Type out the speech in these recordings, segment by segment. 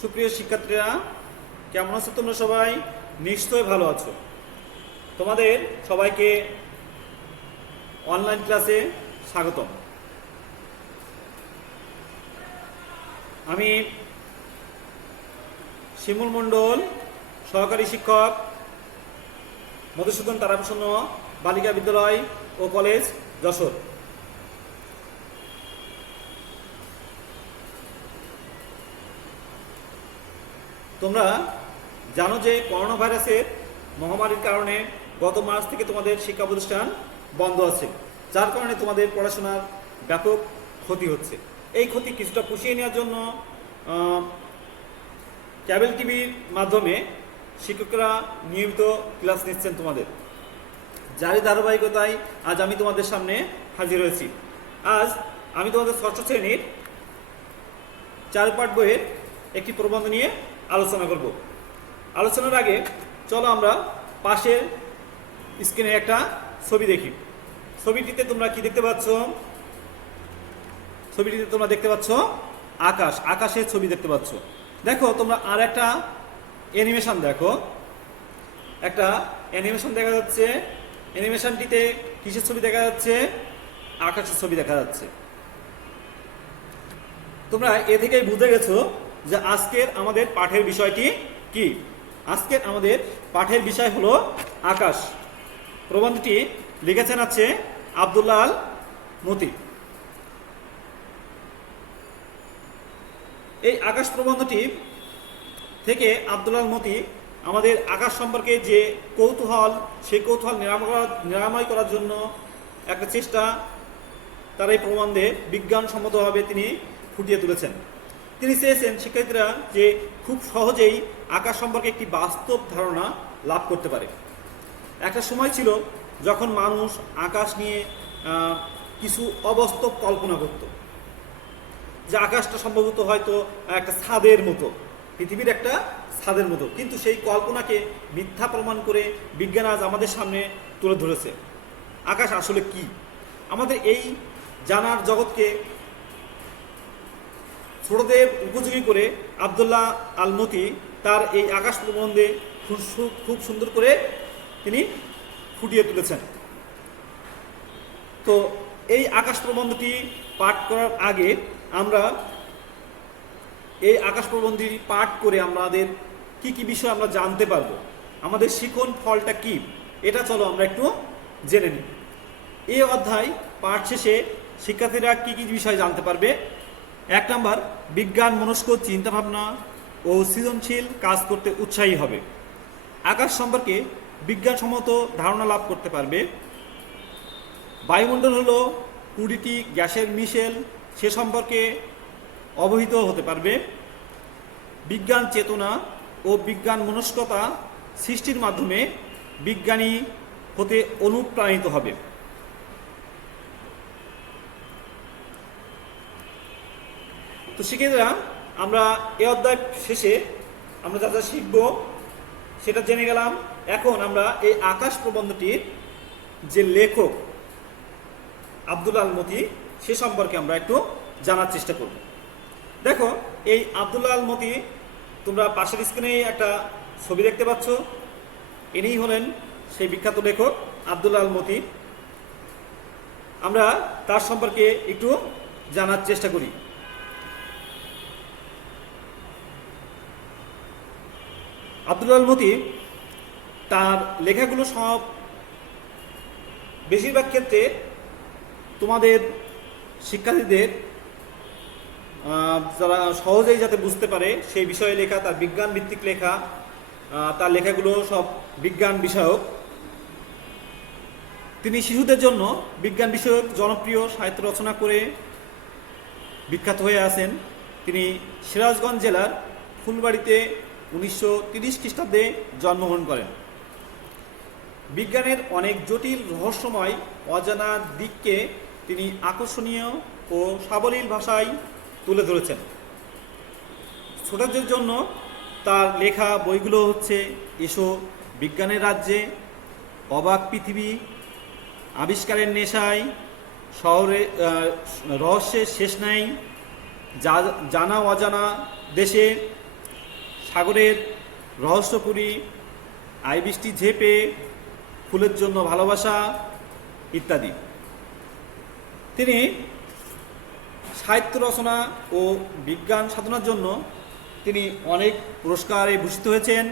সুপ্রিয় শিক্ষার্থীরা, কেমন আছো তোমরা? সবাই নিশ্চয়ই ভালো আছো। তোমাদের সবাইকে অনলাইন ক্লাসে স্বাগতম। আমি শিমুল মণ্ডল, সহকারী শিক্ষক, মধুসূদন তারাপ্রসন্ন বালিকা বিদ্যালয় ও কলেজ, যশোর। তোমরা জানো যে করোনা ভাইরাসের মহামারীর কারণে গত মার্চ থেকে তোমাদের শিক্ষা প্রতিষ্ঠান বন্ধ আছে, যার কারণে তোমাদের পড়াশোনার ব্যাপক ক্ষতি হচ্ছে। এই ক্ষতি কিছুটা পুষিয়ে নেওয়ার জন্য ক্যাবেল টিভির মাধ্যমে শিক্ষকরা নিয়মিত ক্লাস নিচ্ছেন তোমাদের, যারই ধারাবাহিকতায় আজ আমি তোমাদের সামনে হাজির হয়েছি। আজ আমি তোমাদের ষষ্ঠ শ্রেণীর 4 পাঠ বইয়ের একটি প্রবন্ধ নিয়ে আলোচনা করব। আলোচনার আগে চলো আমরা পাশের স্ক্রিনে একটা ছবি দেখি। ছবিটিতে তোমরা কি দেখতে পাচ্ছ? ছবিটিতে তোমরা দেখতে পাচ্ছ আকাশ, আকাশের ছবি দেখতে পাচ্ছ। দেখো তোমরা আর একটা অ্যানিমেশন দেখো, একটা অ্যানিমেশন দেখা যাচ্ছে। অ্যানিমেশনটিতে কিসের ছবি দেখা যাচ্ছে? আকাশের ছবি দেখা যাচ্ছে। তোমরা এ থেকেই বুঝে গেছো যে আজকের আমাদের পাঠের বিষয়টি কি। আজকের আমাদের পাঠের বিষয় হলো আকাশ। প্রবন্ধটি লিখেছেন আছে আব্দুল্লাহ আল মতি। এই আকাশ প্রবন্ধটি থেকে আব্দুল্লাহ আল মতি আমাদের আকাশ সম্পর্কে যে কৌতূহল, সেই কৌতূহল নিরাময় করার জন্য একটা চেষ্টা তার এই প্রবন্ধে বিজ্ঞানসম্মতভাবে তিনি ফুটিয়ে তুলেছেন। তিনি চেয়েছেন শিক্ষার্থীরা যে খুব সহজেই আকাশ সম্পর্কে একটি বাস্তব ধারণা লাভ করতে পারে। একটা সময় ছিল যখন মানুষ আকাশ নিয়ে কিছু অবাস্তব কল্পনা করত, যে আকাশটা সম্ভবত হয়তো একটা ছাদের মতো, পৃথিবীর একটা ছাদের মতো। কিন্তু সেই কল্পনাকে মিথ্যা প্রমাণ করে বিজ্ঞান আজ আমাদের সামনে তুলে ধরেছে আকাশ আসলে কি। আমাদের এই জানার জগৎকে ছোটদের উপযোগী করে আব্দুল্লাহ আল মতি তার এই আকাশ প্রবন্ধে খুব সুন্দর করে তিনি ফুটিয়ে তুলেছেন। তো এই আকাশ প্রবন্ধটি পাঠ করার আগে আমরা এই আকাশ প্রবন্ধটি পাঠ করে আমাদের কি কি বিষয় আমরা জানতে পারবো, আমাদের শিখন ফলটা কি, এটা চলো আমরা একটু জেনে নিই। এই অধ্যায় পাঠ শেষে শিক্ষার্থীরা কি কি বিষয় জানতে পারবে? 1 নম্বর, বিজ্ঞান মনস্ক চিন্তাভাবনা ও সৃজনশীল কাজ করতে উৎসাহী হবে। আকাশ সম্পর্কে বিজ্ঞানসম্মত ধারণা লাভ করতে পারবে। বায়ুমণ্ডল হলো 20টি গ্যাসের মিশেল, সে সম্পর্কে অবহিত হতে পারবে। বিজ্ঞান চেতনা ও বিজ্ঞান মনস্কতা সৃষ্টির মাধ্যমে বিজ্ঞানী হতে অনুপ্রাণিত হবে। তো শিক্ষার্থীরা, আমরা এই অধ্যায় শেষে আমরা যা যা শিখব সেটা জেনে গেলাম। এখন আমরা এই আকাশ প্রবন্ধটির যে লেখক আব্দুল্লাহ আল মতি, সে সম্পর্কে আমরা একটু জানার চেষ্টা করব। দেখো, এই আব্দুল্লাহ আল মতি, তোমরা পাশের স্ক্রিনে একটা ছবি দেখতে পাচ্ছ। ইনি হলেন সেই বিখ্যাত লেখক আব্দুল্লাহ আল মতি। আমরা তার সম্পর্কে একটু জানার চেষ্টা করি। আব্দুল্লাহ আল মতি তার লেখাগুলো সব বেশিরভাগ ক্ষেত্রে তোমাদের শিক্ষার্থীদের যারা সহজেই যাতে বুঝতে পারে সেই বিষয়ে লেখা, তার বিজ্ঞান ভিত্তিক লেখা। তার লেখাগুলো সব বিজ্ঞান বিষয়ক। তিনি শিশুদের জন্য বিজ্ঞান বিষয়ক জনপ্রিয় সাহিত্য রচনা করে বিখ্যাত হয়ে আছেন। তিনি সিরাজগঞ্জ জেলার ফুলবাড়িতে 1930 খ্রিস্টাব্দে জন্মগ্রহণ করেন। বিজ্ঞানের অনেক জটিল রহস্যময় অজানা দিককে তিনি আকর্ষণীয় ও সাবলীল ভাষায় তুলে ধরেছেন। ছোটদের জন্য তার লেখা বইগুলো হচ্ছে এসো বিজ্ঞানের রাজ্যে, অবাক পৃথিবী, আবিষ্কারের নেশায়, শহরে রহস্যের শেষ নাই, জানা অজানা দেশে, সাগরের রহস্যপুরী, আই বৃষ্টি ঝেপে, ফুলের জন্য ভালোবাসা ইত্যাদি। তিনি সাহিত্য রচনা ও বিজ্ঞান সাধনার জন্য তিনি অনেক পুরস্কারে ভূষিত হয়েছেন।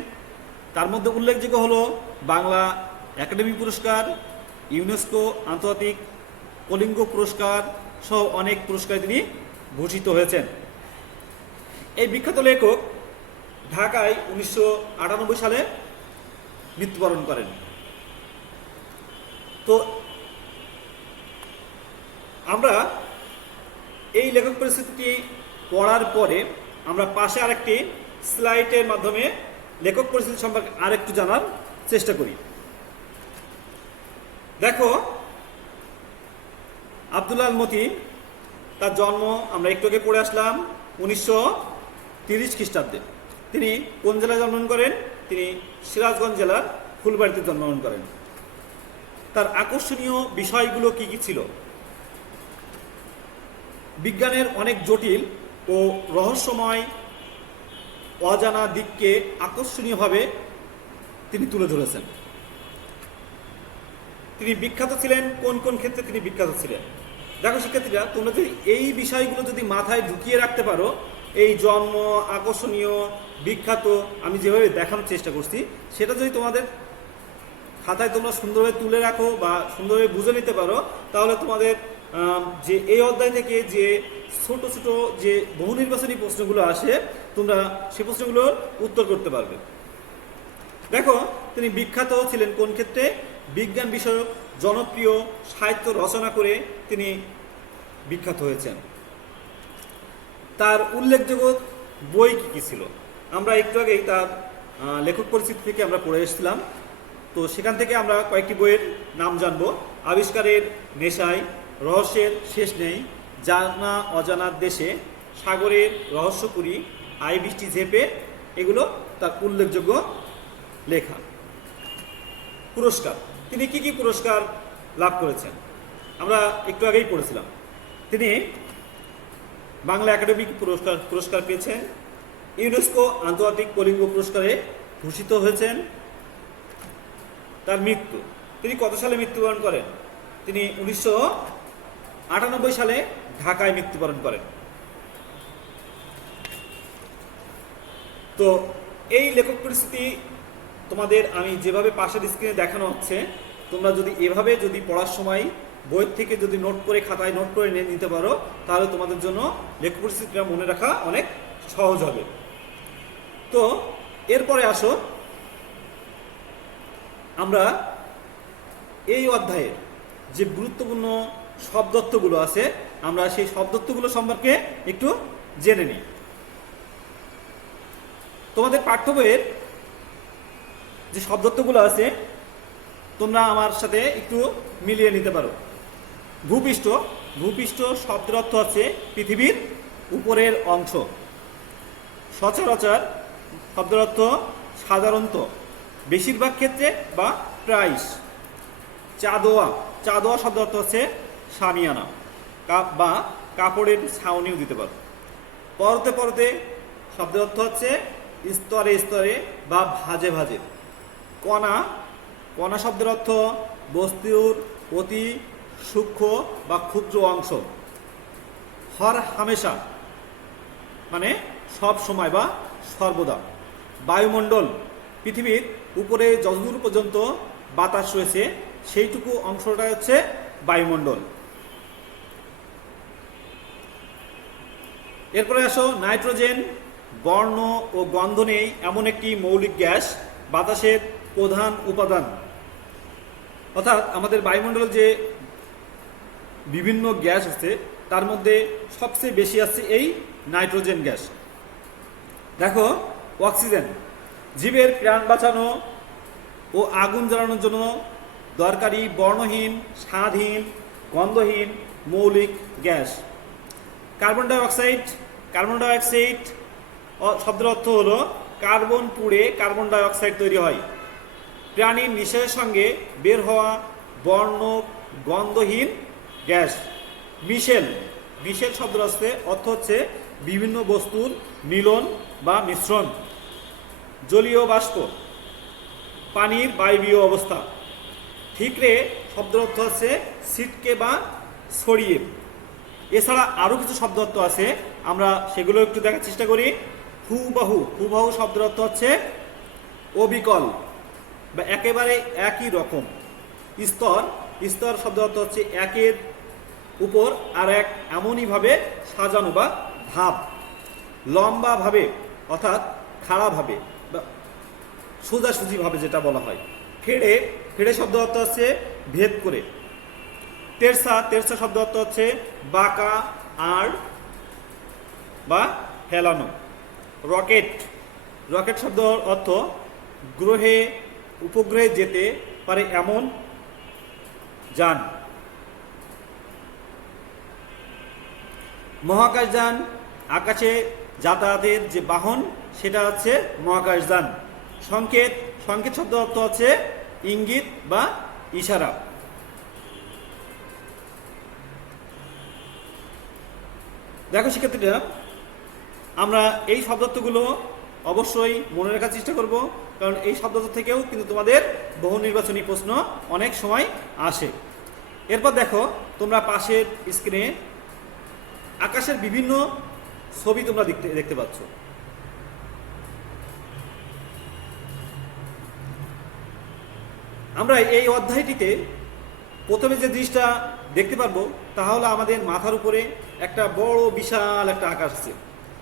তার মধ্যে উল্লেখযোগ্য হলো বাংলা একাডেমি পুরস্কার, ইউনেস্কো আন্তর্জাতিক কলিঙ্গ পুরস্কার সহ অনেক পুরস্কারে তিনি ভূষিত হয়েছেন। এই বিখ্যাত লেখক ঢাকায় 1998 সালে মৃত্যুবরণ করেন। তো আমরা এই লেখক পরিচিতিটি পড়ার পরে আমরা পাশে আরেকটি স্লাইডের মাধ্যমে লেখক পরিচিতি সম্পর্কে আরেকটু জানার চেষ্টা করি। দেখো, আব্দুল আল মতি, তার জন্ম আমরা একটু আগে পড়ে আসলাম 1930 খ্রিস্টাব্দে। তিনি কোন জেলায় জন্মগ্রহণ করেন? তিনি সিরাজগঞ্জ জেলার ফুলবাড়িতে জন্মগ্রহণ করেন। তার আকর্ষণীয় বিষয়গুলো কি কি ছিল? বিজ্ঞানের অনেক জটিল ও রহস্যময় অজানা দিককে আকর্ষণীয়ভাবে তিনি তুলে ধরেছেন। তিনি বিখ্যাত ছিলেন কোন কোন ক্ষেত্রে তিনি বিখ্যাত ছিলেন? দেখো শিক্ষার্থীরা, তোমরা যদি এই বিষয়গুলো যদি মাথায় ঢুকিয়ে রাখতে পারো, এই জন্ম, আকর্ষণীয়, বিখ্যাত, আমি যেভাবে দেখানোর চেষ্টা করছি, সেটা যদি তোমাদের খাতায় তোমরা সুন্দরভাবে তুলে রাখো বা সুন্দরভাবে বুঝে নিতে পারো, তাহলে তোমাদের যে এই অধ্যায় থেকে যে ছোট ছোট যে বহু নির্বাচনী প্রশ্নগুলো আসে, তোমরা সেই প্রশ্নগুলোর উত্তর করতে পারবে। দেখো, তিনি বিখ্যাত ছিলেন কোন ক্ষেত্রে? বিজ্ঞান বিষয়ক জনপ্রিয় সাহিত্য রচনা করে তিনি বিখ্যাত হয়েছেন। তার উল্লেখযোগ্য বই কি কি ছিল? আমরা একটু আগেই তার লেখক পরিচিতি থেকে আমরা পড়ে এসেছিলাম। তো সেখান থেকে আমরা কয়েকটি বইয়ের নাম জানব। আবিষ্কারের নেশায়, রহস্যের শেষ নেই, জানা অজানার দেশে, সাগরের রহস্যপুরী, আই বৃষ্টি ঝেপে, এগুলো তার উল্লেখযোগ্য লেখা। পুরস্কার, তিনি কি কি পুরস্কার লাভ করেছেন আমরা একটু আগেই পড়েছিলাম। তিনি বাংলা একাডেমি পুরস্কার পেয়েছেন, ইউনেস্কো আন্তর্জাতিক কলিঙ্গ পুরস্কারে ভূষিত হয়েছেন। তার মৃত্যু, তিনি কত সালে মৃত্যুবরণ করেন? তিনি 1998 সালে ঢাকায় মৃত্যুবরণ করেন। তো এই লেখক পরিচিতি তোমাদের আমি যেভাবে পাশের স্ক্রিনে দেখানো হচ্ছে, তোমরা যদি এভাবে যদি পড়ার সময় বই থেকে যদি নোট করে খাতায় নোট করে নিতে পারো, তাহলে তোমাদের জন্য লেখক পরিচিতিটা মনে রাখা অনেক সহজ হবে। তো এরপরে আসো, আমরা এই অধ্যায়ে যে গুরুত্বপূর্ণ শব্দত্বগুলো আছে, আমরা সেই শব্দত্বগুলো সম্পর্কে একটু জেনে নিই। তোমাদের পাঠ্য বইয়ের যে শব্দত্বগুলো আছে, তোমরা আমার সাথে একটু মিলিয়ে নিতে পারো। ভূপৃষ্ঠ, ভূপৃষ্ঠ শব্দের অর্থ হচ্ছে পৃথিবীর উপরের অংশ। সচরাচর শব্দের অর্থ সাধারণত, বেশিরভাগ ক্ষেত্রে বা প্রায়শ। চাঁদোয়া, চাঁদোয়া শব্দের অর্থ হচ্ছে সামিয়ানা বা কাপড়ের ছাউনিও দিতে পারো। পরতে পরতে শব্দের অর্থ হচ্ছে স্তরে স্তরে বা ভাজে ভাজে। কণা, কণা শব্দের অর্থ বস্তুর অতি সূক্ষ্ম বা ক্ষুদ্র অংশ। হর হামেশা মানে সব সময় বা সর্বদা। বায়ুমণ্ডল, পৃথিবীর উপরে যতদূর পর্যন্ত বাতাস রয়েছে সেইটুকু অংশটা হচ্ছে বায়ুমণ্ডল। এরপরে আসো, নাইট্রোজেন, বর্ণ ও গন্ধ নেই এমন একটি মৌলিক গ্যাস, বাতাসের প্রধান উপাদান। অর্থাৎ আমাদের বায়ুমণ্ডলে যে বিভিন্ন গ্যাস আছে, তার মধ্যে সবচেয়ে বেশি আছে এই নাইট্রোজেন গ্যাস। দেখো, অক্সিজেন, জীবের প্রাণ বাঁচানো ও আগুন জ্বালানোর জন্য দরকারি বর্ণহীন, স্বাদহীন, গন্ধহীন মৌলিক gas. Carbon dioxide, carbon dioxide শব্দের অর্থ হলো কার্বন পুড়ে কার্বন ডাইঅক্সাইড তৈরি হয়। প্রাণীর নিঃশ্বাসের সঙ্গে বের হওয়া বর্ণ গন্ধহীন গ্যাস। মিশেল, মিশেল শব্দের অর্থ হচ্ছে বিভিন্ন বস্তুর মিলন বা মিশ্রণ। জলীয় বাষ্প, পানির বায়বীয় অবস্থা। ঠিকরে শব্দের অর্থ আছে ছিটকে বা ছড়িয়ে। এছাড়া আরও কিছু শব্দ অর্থ আছে, আমরা সেগুলো একটু দেখার চেষ্টা করি। হুবাহু, হুবাহু শব্দের অর্থ হচ্ছে অবিকল বা একেবারে একই রকম। স্তর, স্তর শব্দের অর্থ হচ্ছে একের উপর আর এক এমনইভাবে সাজানো বা ধাপ। লম্বাভাবে অর্থাৎ খাড়াভাবে বা সোজাসুজিভাবে যেটা বলা হয়। ফেড়ে, ফেড়ে শব্দ অর্থ হচ্ছে ভেদ করে। তেরসা, তেরসা শব্দ অর্থ হচ্ছে বাঁকা আর বা ফেলানো। রকেট, রকেট শব্দ অর্থ গ্রহে উপগ্রহে যেতে পারে এমন যান। মহাকাশযান, আকাশে যাতায়াতের যে বাহন সেটা হচ্ছে মহাকাশযান। সংকেত, সংকেত শব্দ অর্থ হচ্ছে ইঙ্গিত বা ইশারা। দেখো শিক্ষার্থীরা, আমরা এই শব্দার্থগুলো অবশ্যই মনে রাখার চেষ্টা করব, কারণ এই শব্দার্থ থেকেও কিন্তু তোমাদের বহু নির্বাচনী প্রশ্ন অনেক সময় আসে। এরপর দেখো, তোমরা পাশের স্ক্রিনে আকাশের বিভিন্ন ছবি তোমরা দেখতে পাচ্ছ। আমরা এই অধ্যায়টিতে প্রথমে যে জিনিসটা দেখতে পারবো তা হলো আমাদের মাথার উপরে একটা বড় বিশাল একটা আকাশ আছে,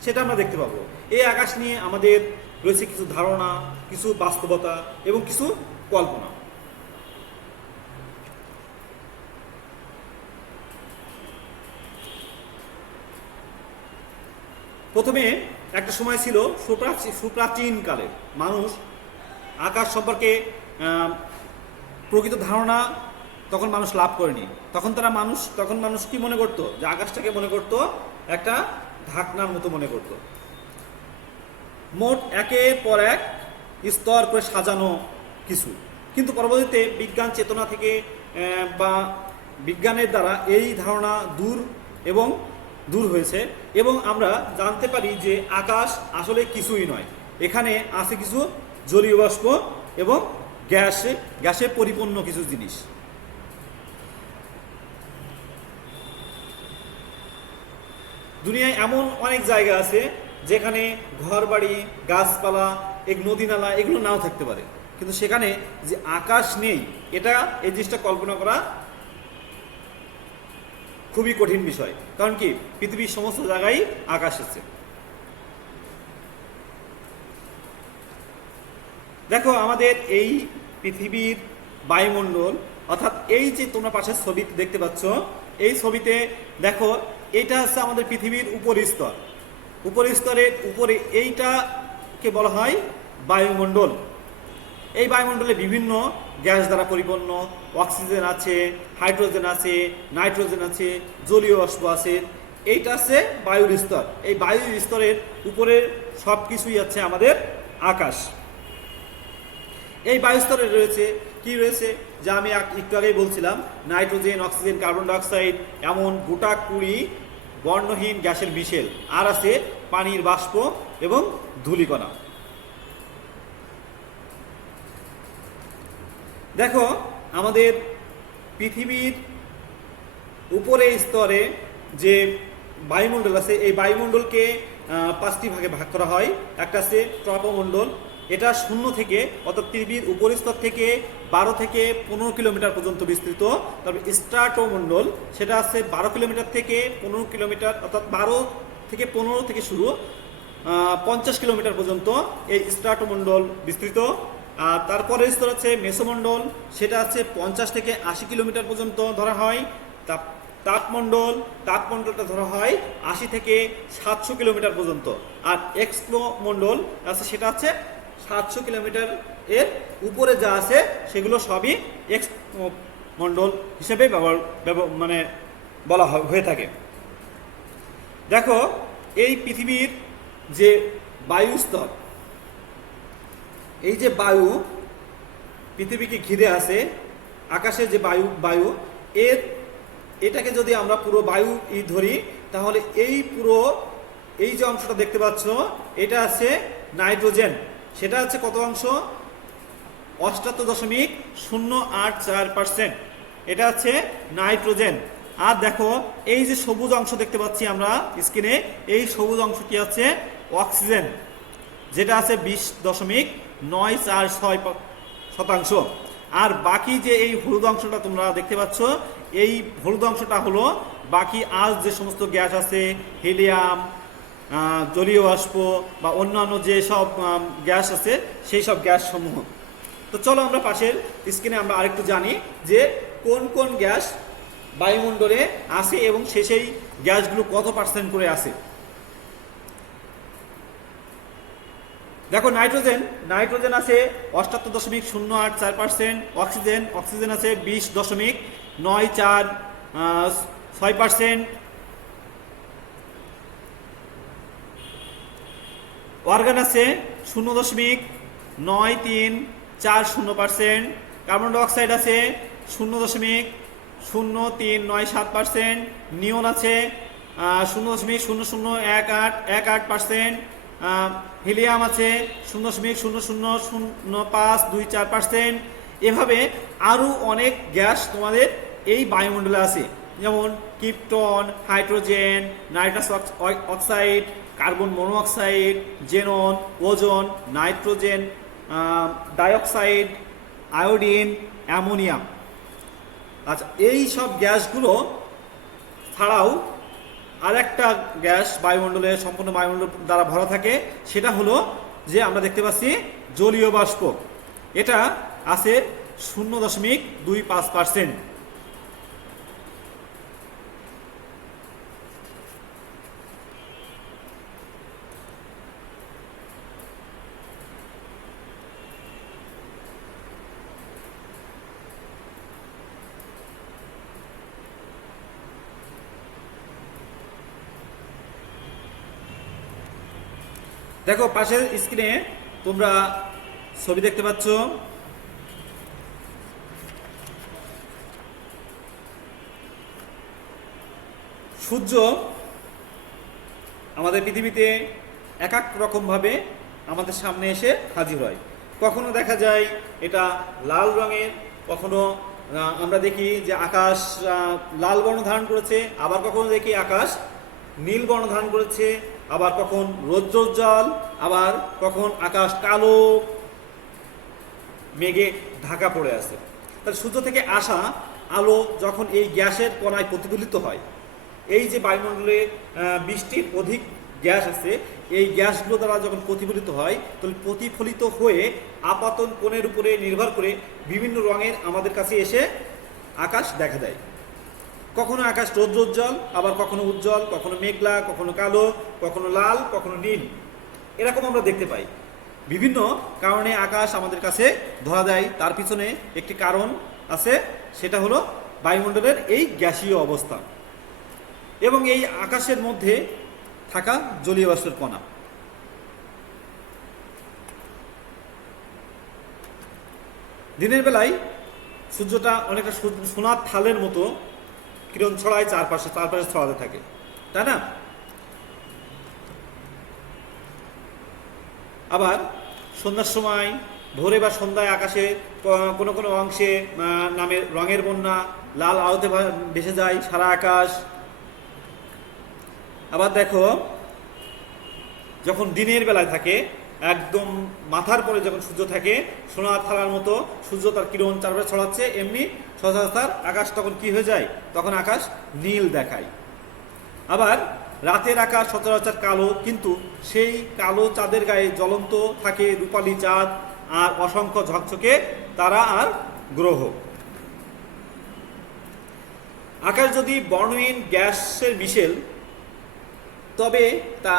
সেটা আমরা দেখতে পাবো। এই আকাশ নিয়ে আমাদের রয়েছে কিছু ধারণা, কিছু বাস্তবতা এবং কিছু কল্পনা। প্রথমে একটা সময় ছিল সুপ্রাচীন কালে, মানুষ আকাশ সম্পর্কে প্রকৃত ধারণা তখন মানুষ লাভ করেনি। তখন মানুষ কি মনে করতো, যে আকাশটাকে মনে করতো একটা ঢাকনার মতো মনে করতো। মোট একের পর এক স্তর করে সাজানো কিছু। কিন্তু পরবর্তীতে বিজ্ঞান চেতনা থেকে বা বিজ্ঞানের দ্বারা এই ধারণা দূর হয়েছে এবং আমরা জানতে পারি যে আকাশ আসলে কিছুই নয়, এখানে আছে কিছু জলীয় বাষ্প এবং গ্যাসে পরিপূর্ণ কিছু জিনিস। দুনিয়ায় এমন অনেক জায়গা আছে যেখানে ঘরবাড়ি, গাছপালা, নদী নালা এগুলো নাও থাকতে পারে, কিন্তু সেখানে যে আকাশ নেই, এই জিনিসটা কল্পনা করা খুবই কঠিন বিষয়। কারণ কি, পৃথিবীর সমস্ত জায়গায় আকাশ আছে। দেখো, আমাদের এই পৃথিবীর বায়ুমণ্ডল, অর্থাৎ এই যে তোমরা পাশের ছবি দেখতে পাচ্ছ, এই ছবিতে দেখো এটা হচ্ছে আমাদের পৃথিবীর উপরিস্তর। উপরিস্তরের উপরে এইটাকে বলা হয় বায়ুমণ্ডল। এই বায়ুমণ্ডলে বিভিন্ন গ্যাস দ্বারা পরিপূর্ণ। অক্সিজেন আছে, হাইড্রোজেন আছে, নাইট্রোজেন আছে, জলীয় বাষ্প আছে। এইটা আছে বায়ুর স্তর। এই বায়ুর স্তরের উপরে সব কিছুই আছে আমাদের আকাশ। এই বায়ুস্তরে রয়েছে কি রয়েছে, যা আমি একটু আগেই বলছিলাম, নাইট্রোজেন, অক্সিজেন, কার্বন ডাইঅক্সাইড, এমন গোটা 20 বর্ণহীন গ্যাসের মিশেল। আর আছে পানির বাষ্প এবং ধূলিকণা। দেখো, আমাদের পৃথিবীর উপরে স্তরে যে বায়ুমণ্ডল আছে, এই বায়ুমণ্ডলকে 5টি ভাগে ভাগ করা হয়। একটা আছে ট্রপোমণ্ডল, এটা শূন্য থেকে অর্থাৎ পৃথিবীর উপরিস্তর থেকে 12 থেকে 15 কিলোমিটার পর্যন্ত বিস্তৃত। তারপর স্ট্রাটোমণ্ডল, সেটা আছে 12 কিলোমিটার থেকে 15 কিলোমিটার, অর্থাৎ 12 থেকে 15 থেকে শুরু 50 কিলোমিটার পর্যন্ত এই স্ট্রাটোমণ্ডল বিস্তৃত। আর তারপরের স্তর হচ্ছে মেসোমণ্ডল, সেটা আছে 50 থেকে 80 কিলোমিটার পর্যন্ত ধরা হয়। তাপমণ্ডলটা ধরা হয় 80 থেকে 700 কিলোমিটার পর্যন্ত। আর এক্সপ্লোমণ্ডল আছে, সেটা আছে 700 কিলোমিটার এর উপরে যা আছে সেগুলো সবই এক্সমণ্ডল হিসেবে বলা হয়ে থাকে। দেখো, এই পৃথিবীর যে বায়ুস্তর, এই যে বায়ু পৃথিবীকে ঘিরে আছে, আকাশে যে বায়ু এটাকে যদি আমরা পুরো বায়ু ধরি, তাহলে এই যে অংশটা দেখতে পাচ্ছ, এটা আছে নাইট্রোজেন। সেটা হচ্ছে কত অংশ? 78.084%। এটা হচ্ছে নাইট্রোজেন। আর দেখো এই যে সবুজ অংশ দেখতে পাচ্ছি আমরা স্ক্রিনে, এই সবুজ অংশটি আছে অক্সিজেন, যেটা আছে 20.946%। আর বাকি যে এই হলুদ অংশটা তোমরা দেখতে পাচ্ছ, এই হলুদ অংশটা হলো বাকি আর যে সমস্ত গ্যাস আছে, হিলিয়াম, জলীয় বাষ্প বা অন্যান্য যে সব গ্যাস আছে, সেই সব গ্যাস সমূহ। তো চলো আমরা পাশের স্ক্রিনে আমরা আরেকটু জানি যে কোন কোন গ্যাস বায়ুমণ্ডলে আছে এবং সেই গ্যাসগুলো কত পার্সেন্ট করে আছে। দেখো নাইট্রোজেন আছে 78.084%, অক্সিজেন আছে 20.946%, অর্গান আছে 0.9340%, কার্বন ডাইঅক্সাইড আছে 0.03997%, নিয়ন আছে 0.0018%, হিলিয়াম আছে 0.0000524%। এভাবে আরও অনেক গ্যাস তোমাদের এই বায়ুমণ্ডলে আছে, যেমন krypton, hydrogen, nitrous oxide, carbon monoxide, xenon, ozone, nitrogen dioxide, iodine, ammonium. আচ্ছা, এই সব গ্যাসগুলো ছাড়াও আরেকটা গ্যাস বায়ুমণ্ডলে, সম্পূর্ণ বায়ুমণ্ডল দ্বারা ভরা থাকে, সেটা হলো যে আমরা দেখতে পাচ্ছি জলীয় বাষ্প। এটা আছে 0.25%। দেখো পাশের স্ক্রিনে তোমরা ছবি দেখতে পাচ্ছ। সূর্য আমাদের পৃথিবীতে এক এক রকমভাবে আমাদের সামনে এসে হাজির হয়। কখনো দেখা যায় এটা লাল রঙের, কখনো আমরা দেখি যে আকাশ লাল বর্ণ ধারণ করেছে, আবার কখনো দেখি আকাশ নীল বর্ণ ধারণ করেছে, আবার কখন রৌদ্রোজ্জ্বল, আবার কখন আকাশ কালো মেঘে ঢাকা পড়ে আছে। তাহলে সূর্য থেকে আসা আলো যখন এই গ্যাসের কণায় প্রতিফলিত হয়, এই যে বায়ুমণ্ডলে 20টির অধিক গ্যাস আছে, এই গ্যাসগুলো দ্বারা যখন প্রতিফলিত হয়, তাহলে প্রতিফলিত হয়ে আপাতন কোণের উপরে নির্ভর করে বিভিন্ন রঙের আমাদের কাছে এসে আকাশ দেখা দেয়। কখনো আকাশ রৌদ্রোজ্জ্বল, আবার কখনো উজ্জ্বল, কখনো মেঘলা, কখনো কালো, কখনো লাল, কখনো নীল, এরকম আমরা দেখতে পাই। বিভিন্ন কারণে আকাশ আমাদের কাছে ধরা দেয়। তার পিছনে একটি কারণ আছে, সেটা হলো বায়ুমণ্ডলের এই গ্যাসীয় অবস্থা এবং এই আকাশের মধ্যে থাকা জলীয় বাষ্পের কণা। দিনের বেলায় সূর্যটা অনেকটা সোনার থালের মতো কিরণ ছড়ায়, চারপাশে ছড়াতে থাকে, তাই না? আবার সন্ধ্যার সময়, ভোরে বা সন্ধ্যায় আকাশে কোনো কোনো অংশে নামের রঙের বন্যা, লাল আলোতে ভেসে যায় সারা আকাশ। আবার দেখো যখন দিনের বেলায় থাকে, একদম মাথার পরে যখন সূর্য থাকে, সোনার থালার মতো সূর্য তার কিরণ চারপাশে ছড়াচ্ছে, এমনি সচরাচর আকাশ তখন কি হয়ে যায়? তখন আকাশ নীল দেখায়। আবার রাতের আকাশ সচরাচর কালো, কিন্তু সেই কালো চাঁদের গায়ে জ্বলন্ত থাকে রূপালী চাঁদ আর অসংখ্য ঝকঝকে তারা আর গ্রহ। আকাশ যদি বর্ণহীন গ্যাসের মিশেল, তবে তা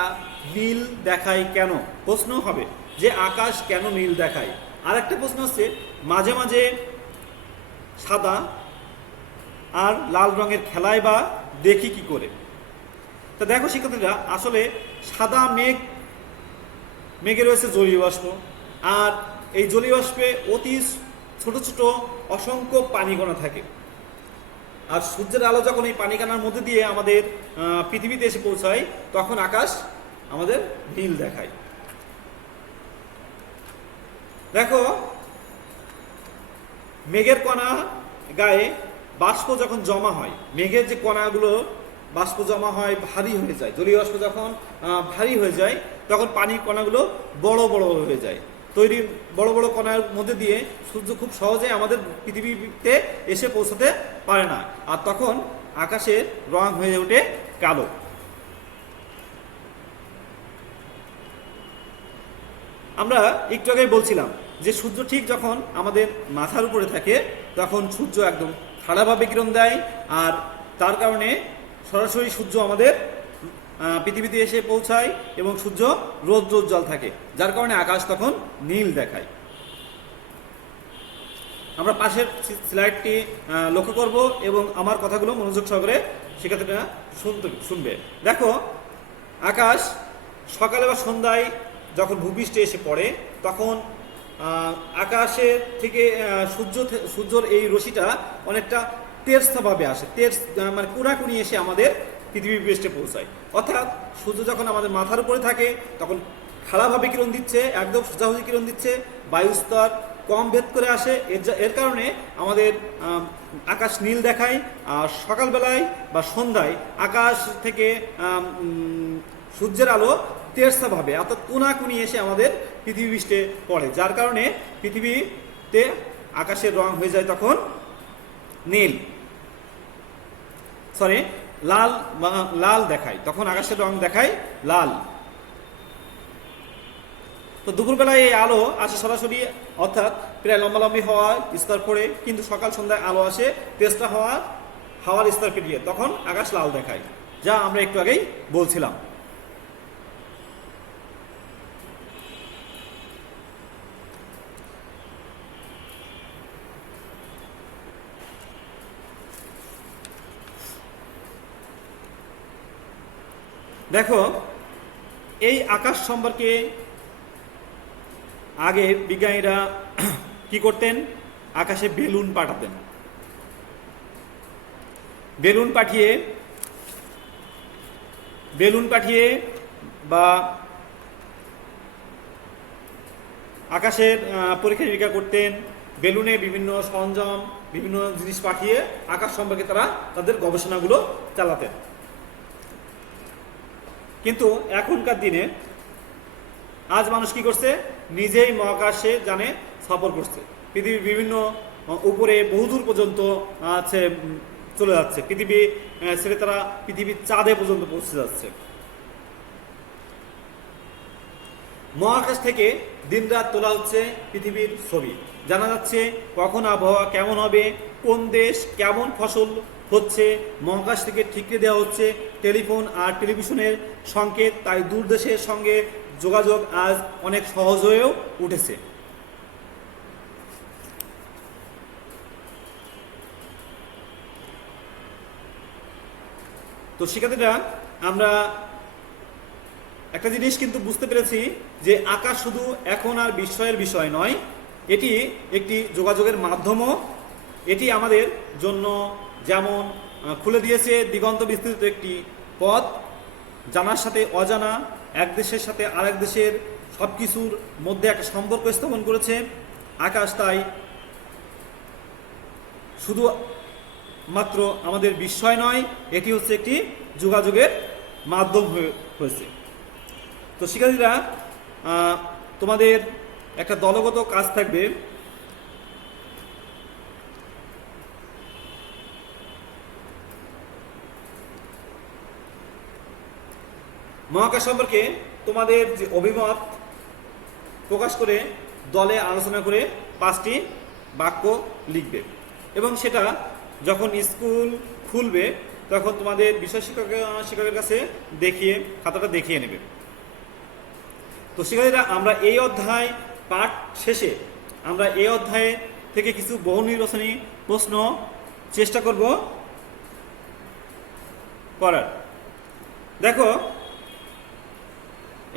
নীল দেখায় কেন? প্রশ্ন হবে যে আকাশ কেন নীল দেখায়। আর একটা প্রশ্ন হচ্ছে মাঝে মাঝে সাদা আর লাল রঙের খেলায় বা দেখি কি করে। তা দেখো শিক্ষার্থীরা, আসলে সাদা মেঘে রয়েছে জলীয় বাষ্প, আর এই জলীয় বাষ্পে অতি ছোট ছোট অসংখ্য পানিকণা থাকে। আর সূর্যের আলো যখন এই পানিকণার মধ্যে দিয়ে আমাদের পৃথিবীতে এসে পৌঁছায়, তখন আকাশ আমাদের নীল দেখায়। দেখো, মেঘের কণা গায়ে বাষ্প যখন জমা হয়, মেঘের যে কণাগুলো বাষ্প জমা হয়, ভারী হয়ে যায়, জলীয় বাষ্প যখন ভারী হয়ে যায়, তখন পানির কণাগুলো বড় বড় হয়ে যায়। তৈরি বড় বড় কণার মধ্যে দিয়ে সূর্য খুব সহজে আমাদের পৃথিবীতে এসে পৌঁছাতে পারে না, আর তখন আকাশের রং হয়ে ওঠে কালো। আমরা একটু আগেই বলছিলাম যে সূর্য ঠিক যখন আমাদের মাথার উপরে থাকে তখন সূর্য একদম খাড়াভাবে কিরণ দেয়, আর তার কারণে সরাসরি সূর্য আমাদের পৃথিবীতে এসে পৌঁছায় এবং সূর্য রৌদ্রোজ্জ্বল থাকে, যার কারণে আকাশ তখন নীল দেখায়। আমরা পাশের স্লাইডটি লক্ষ্য করব এবং আমার কথাগুলো মনোযোগ সহকারে শিক্ষার্থীরা শুনবে। দেখো, আকাশ সকালে বা সন্ধ্যায় যখন ভূপৃষ্ঠে এসে পড়ে তখন আকাশের থেকে সূর্যর এই রশ্মিটা অনেকটা তেরছাভাবে আসে, মানে কুড়াকুড়ি এসে আমাদের পৃথিবী পৃষ্ঠে পৌঁছায়। অর্থাৎ সূর্য যখন আমাদের মাথার উপরে থাকে তখন খাড়াভাবে কিরণ দিচ্ছে, একদম সোজাসুজি কিরণ দিচ্ছে, বায়ুস্তর কম ভেদ করে আসে, এর কারণে আমাদের আকাশ নীল দেখায়। আর সকালবেলায় বা সন্ধ্যায় আকাশ থেকে সূর্যের আলো তেরছাভাবে অর্থাৎ কোনাকুনি এসে আমাদের পৃথিবী পৃষ্ঠে পড়ে, যার কারণে পৃথিবীতে আকাশের রং হয়ে যায় তখন নীল, লাল দেখায়, তখন আকাশের রং দেখায় লাল। তো দুপুরবেলায় এই আলো আসে সরাসরি, অর্থাৎ প্রায় লম্বালম্বি হওয়ার স্তর পড়ে, কিন্তু সকাল সন্ধ্যায় আলো আসে তেজটা হাওয়ার স্তর পেরিয়ে, তখন আকাশ লাল দেখায়, যা আমরা একটু আগেই বলছিলাম। দেখো, এই আকাশ সম্পর্কে আগে বিজ্ঞানীরা কি করতেন, আকাশে বেলুন পাঠাতেন, বেলুন পাঠিয়ে বা আকাশের পরীক্ষা নিরীক্ষা করতেন, বেলুনে বিভিন্ন সরঞ্জাম বিভিন্ন জিনিস পাঠিয়ে আকাশ সম্পর্কে তারা তাদের গবেষণাগুলো চালাতেন। কিন্তু এখনকার দিনে আজ মানুষ কি করছে, নিজেই মহাকাশে জানে সফর করছে, পৃথিবীর বিভিন্ন উপরে বহুদূর পর্যন্ত আছে চলে যাচ্ছে, পৃথিবী ছেড়ে তারা পৃথিবীর চাঁদে পর্যন্ত পৌঁছে যাচ্ছে। মহাকাশ থেকে দিনরাত তোলা হচ্ছে পৃথিবীর ছবি, জানা যাচ্ছে কখন আবহাওয়া কেমন হবে, কোন দেশ কেমন ফসল হচ্ছে, মহাকাশ থেকে ঠিকরে দেওয়া হচ্ছে টেলিফোন আর টেলিভিশনের সংকেত, তাই দূর দেশের সঙ্গে যোগাযোগ আজ অনেক সহজ হয়েও উঠেছে। তো শিক্ষার্থীরা, আমরা একটা জিনিস কিন্তু বুঝতে পেরেছি যে আকাশ শুধু এখন আর বিস্ময়ের বিষয় নয়, এটি একটি যোগাযোগের মাধ্যমও। এটি আমাদের জন্য যেমন খুলে দিয়েছে দিগন্ত বিস্তৃত একটি পথ, জানার সাথে অজানা, এক দেশের সাথে আরেক দেশের সব কিছুর মধ্যে একটা সম্পর্ক স্থাপন করেছে আকাশ। তাই শুধু মাত্র আমাদের বিস্ময় নয়, এটি হচ্ছে একটি যোগাযোগের মাধ্যম হয়েছে। তো শিক্ষার্থীরা, তোমাদের একটা দলগত কাজ থাকবে, মহাকাশ সম্পর্কে তোমাদের যে অভিমত প্রকাশ করে দলে আলোচনা করে 5টি বাক্য লিখবে এবং সেটা যখন স্কুল খুলবে তখন তোমাদের বিষয় শিক্ষকের কাছে খাতাটা দেখিয়ে নেবে। তো শিক্ষার্থীরা, আমরা এই অধ্যায় পাঠ শেষে আমরা এই অধ্যায়ে থেকে কিছু বহু নির্বাচনী প্রশ্ন চেষ্টা করব করার। দেখো,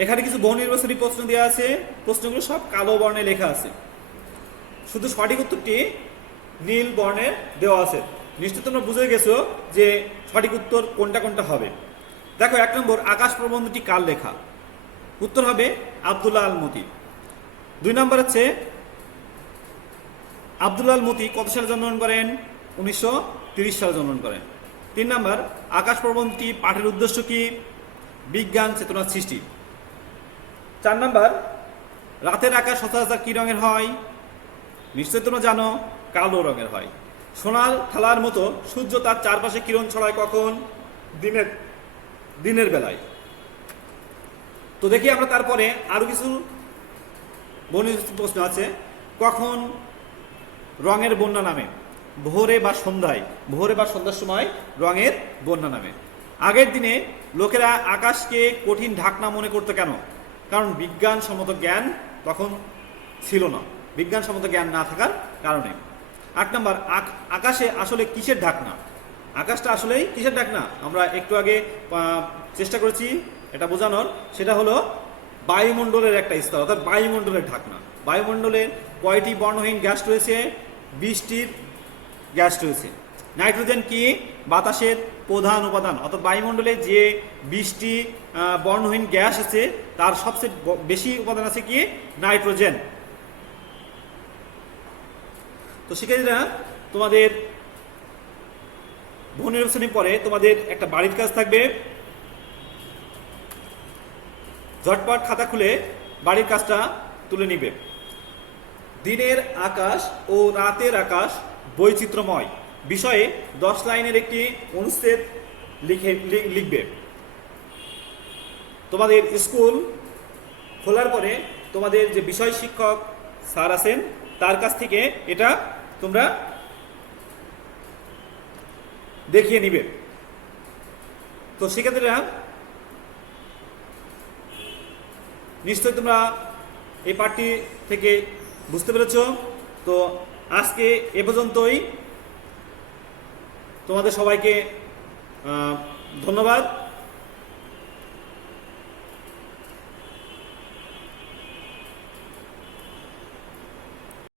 এখানে কিছু বহু নির্বাচনী প্রশ্ন দেওয়া আছে, প্রশ্নগুলো সব কালো বর্ণে লেখা আছে, শুধু সঠিক উত্তরটি নীল বর্ণে দেওয়া আছে। নিশ্চয় তোমরা বুঝে গেছো যে সঠিক উত্তর কোনটা হবে। দেখো, 1 নম্বর, আকাশ প্রবন্ধটি কার লেখা? উত্তর হবে আব্দুল্লাহ আল মতি। 2 নম্বর হচ্ছে আব্দুল্লাহ মতি কত সালে জন্মগ্রহণ করেন? 1930 সালে জন্মগ্রহণ করেন। 3 নম্বর, আকাশ প্রবন্ধটি পাঠের উদ্দেশ্য কি? বিজ্ঞান চেতনার সৃষ্টি। 4 নম্বর, রাতের আকাশ সচরাচর কি রঙের হয়? নিশ্চয়ই তোমরা জানো, কালো রঙের হয়। সোনার থালার মতো সূর্য তার চারপাশে কিরণ ছড়ায় কখন? দিনের বেলায়। তো দেখি আমরা তারপরে আরো কিছু বর্ণিত প্রশ্ন আছে। কখন রঙের বন্যা নামে? ভোরে বা সন্ধ্যায়। ভোরে বা সন্ধ্যার সময় রঙের বন্যা নামে। আগের দিনে লোকেরা আকাশকে কঠিন ঢাকনা মনে করতো কেন? কারণ বিজ্ঞানসম্মত জ্ঞান তখন ছিল না, বিজ্ঞানসম্মত জ্ঞান না থাকার কারণে। 8 নম্বর, আকাশে আসলে কিসের ঢাকনা? আকাশটা আসলেই কিসের ঢাকনা? আমরা একটু আগে চেষ্টা করেছি এটা বোঝানোর। সেটা হলো বায়ুমণ্ডলের একটা স্তর, অর্থাৎ বায়ুমণ্ডলের ঢাকনা। বায়ুমণ্ডলের কয়টি বর্ণহীন গ্যাস রয়েছে? 20টির গ্যাস রয়েছে। নাইট্রোজেন কি? বাতাসের প্রধান উপাদান। অর্থাৎ বায়ুমণ্ডলে যে 20টি বর্ণহীন গ্যাস আছে তার সবচেয়ে বেশি উপাদান আছে কি? নাইট্রোজেন। তো শিক্ষার্থীরা, তোমাদের বহু নির্বাচনী পরে তোমাদের একটা বাড়ির কাজ থাকবে। ঝটপট খাতা খুলে বাড়ির কাজটা তুলে নিবে। দিনের আকাশ ও রাতের আকাশ বৈচিত্র্যময় বিষয়ে 10 লাইনের একটি অনুচ্ছেদ লিখবে। তোমাদের স্কুল খোলার পরে তোমাদের যে বিষয় শিক্ষক স্যার আছেন তার কাছ থেকে এটা তোমরা দেখিয়ে নিবে। তো শিক্ষার্থীরা, নিশ্চয়ই তোমরা এই পাঠটি থেকে বুঝতে পেরেছ। তো আজকে এ পর্যন্তই। তোমাদের সবাইকে ধন্যবাদ।